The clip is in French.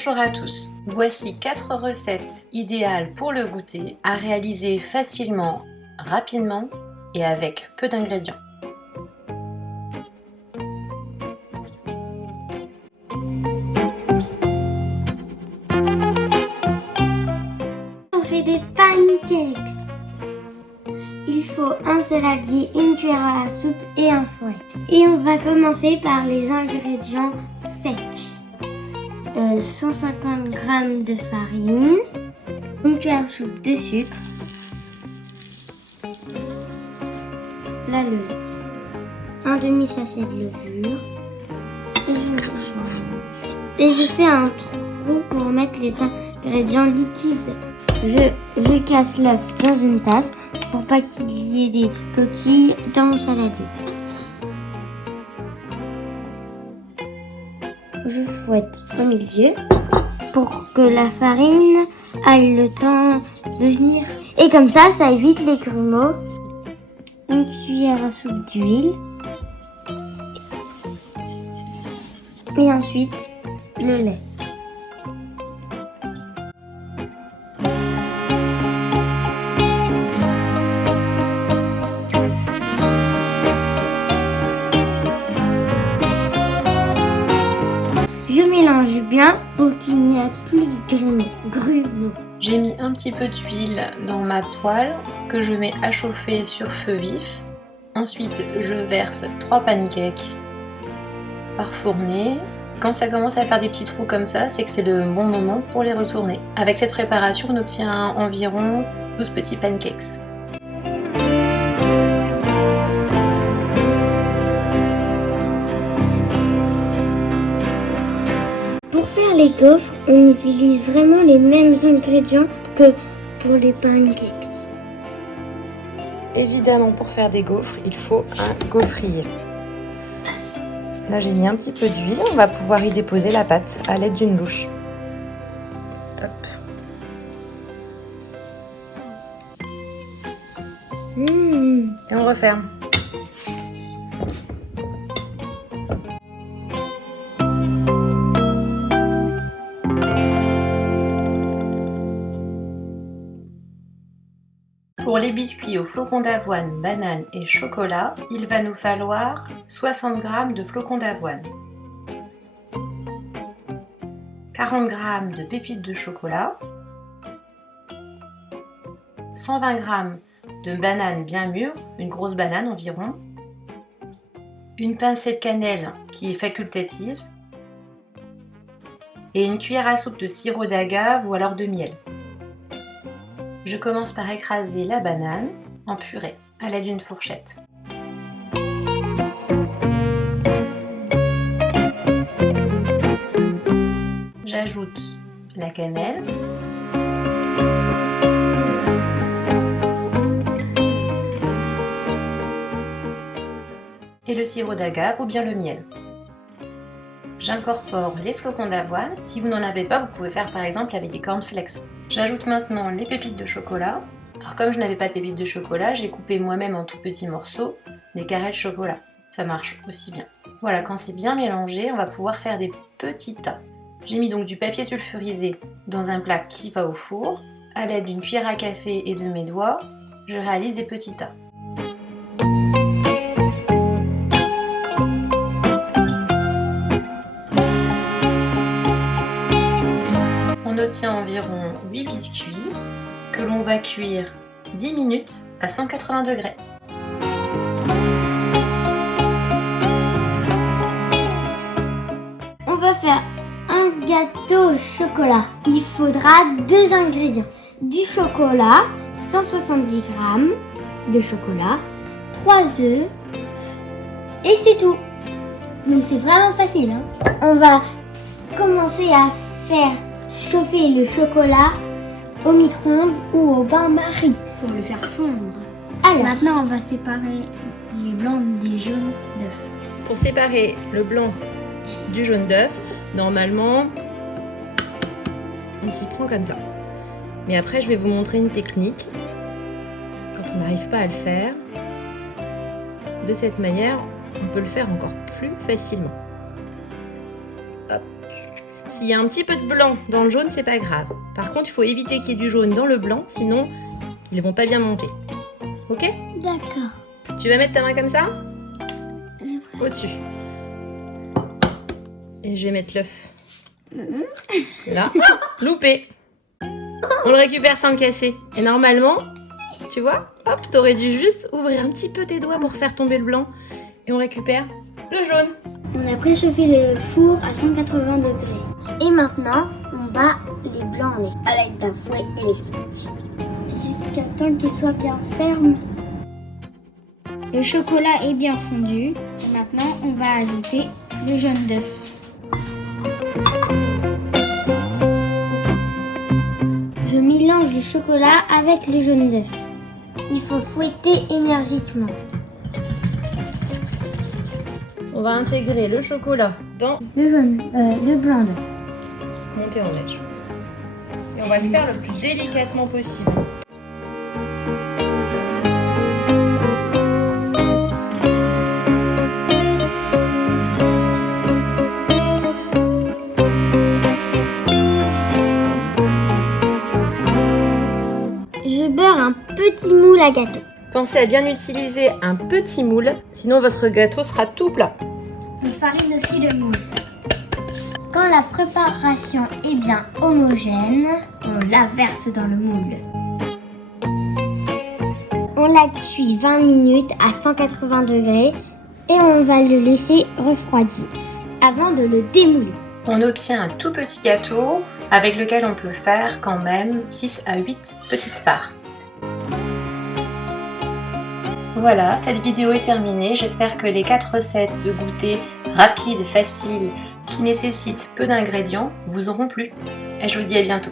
Bonjour à tous, voici 4 recettes idéales pour le goûter à réaliser facilement, rapidement et avec peu d'ingrédients. On fait des pancakes. Il faut un saladier, une cuillère à soupe et un fouet. Et on va commencer par les ingrédients secs. 150 g de farine, une cuillère à soupe de sucre, la levure, un demi-sachet de levure, et je fais un trou pour mettre les ingrédients liquides. Je casse l'œuf dans une tasse pour pas qu'il y ait des coquilles dans mon saladier. Je fouette au milieu pour que la farine ait le temps de venir. Et comme ça évite les grumeaux. Une cuillère à soupe d'huile. Et ensuite, le lait. Je mélange bien pour qu'il n'y ait plus de grumeaux. J'ai mis un petit peu d'huile dans ma poêle que je mets à chauffer sur feu vif. Ensuite, je verse 3 pancakes par fournée. Quand ça commence à faire des petits trous comme ça, c'est que c'est le bon moment pour les retourner. Avec cette préparation, on obtient environ 12 petits pancakes. Pour faire les gaufres, on utilise vraiment les mêmes ingrédients que pour les pancakes. Évidemment, pour faire des gaufres, il faut un gaufrier. Là, j'ai mis un petit peu d'huile. On va pouvoir y déposer la pâte à l'aide d'une louche. Hop. Et on referme. Pour les biscuits aux flocons d'avoine, banane et chocolat, il va nous falloir 60 g de flocons d'avoine, 40 g de pépites de chocolat, 120 g de banane bien mûre, une grosse banane environ, une pincée de cannelle qui est facultative et une cuillère à soupe de sirop d'agave ou alors de miel. Je commence par écraser la banane en purée à l'aide d'une fourchette. J'ajoute la cannelle, et le sirop d'agave ou bien le miel. J'incorpore les flocons d'avoine. Si vous n'en avez pas, vous pouvez faire par exemple avec des cornflakes. J'ajoute maintenant les pépites de chocolat. Alors comme je n'avais pas de pépites de chocolat, j'ai coupé moi-même en tout petits morceaux des carrés de chocolat. Ça marche aussi bien. Voilà, quand c'est bien mélangé, on va pouvoir faire des petits tas. J'ai mis donc du papier sulfurisé dans un plat qui va au four. À l'aide d'une cuillère à café et de mes doigts, je réalise des petits tas. On obtient environ 8 biscuits que l'on va cuire 10 minutes à 180 degrés. On va faire un gâteau au chocolat. Il faudra 2 ingrédients. Du chocolat, 170 g de chocolat, 3 œufs et c'est tout. Donc c'est vraiment facile. On va commencer à faire chauffer le chocolat au micro-ondes ou au bain-marie pour le faire fondre. Alors, maintenant, on va séparer les blancs des jaunes d'œufs. Pour séparer le blanc du jaune d'œuf, normalement, on s'y prend comme ça. Mais après, je vais vous montrer une technique. Quand on n'arrive pas à le faire, de cette manière, on peut le faire encore plus facilement. Hop. S'il y a un petit peu de blanc dans le jaune, c'est pas grave. Par contre, il faut éviter qu'il y ait du jaune dans le blanc, sinon ils vont pas bien monter. Ok? D'accord. Tu vas mettre ta main comme ça? Au-dessus. Et je vais mettre l'œuf. Là. Loupé. On le récupère sans le casser. Et normalement, tu vois, hop, t'aurais dû juste ouvrir un petit peu tes doigts pour faire tomber le blanc. Et on récupère le jaune. On a préchauffé le four à 180 degrés. Et maintenant, on bat les blancs en lait avec un fouet électrique. Jusqu'à temps qu'il soit bien ferme. Le chocolat est bien fondu. Et maintenant, on va ajouter le jaune d'œuf. Je mélange le chocolat avec le jaune d'œuf. Il faut fouetter énergiquement. On va intégrer le chocolat dans Le blanc d'œuf. monter en neige. Et on va le faire le plus délicatement possible. Je beurre un petit moule à gâteau. Pensez à bien utiliser un petit moule, sinon votre gâteau sera tout plat. On farine aussi le moule. Quand la préparation est bien homogène, On la verse dans le moule. on la cuit 20 minutes à 180 degrés et on va le laisser refroidir avant de le démouler. On obtient un tout petit gâteau avec lequel on peut faire quand même 6 à 8 petites parts. Voilà, cette vidéo est terminée. J'espère que les 4 recettes de goûter rapides, faciles, qui nécessitent peu d'ingrédients vous auront plu. Et je vous dis à bientôt.